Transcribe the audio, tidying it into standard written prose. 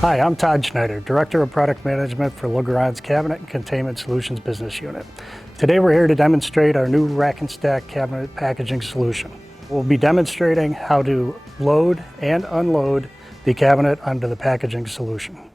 Hi, I'm Todd Schneider, Director of Product Management for Legrand's Cabinet and Containment Solutions Business Unit. Today we're here to demonstrate our new rack and stack cabinet packaging solution. We'll be demonstrating how to load and unload the cabinet onto the packaging solution.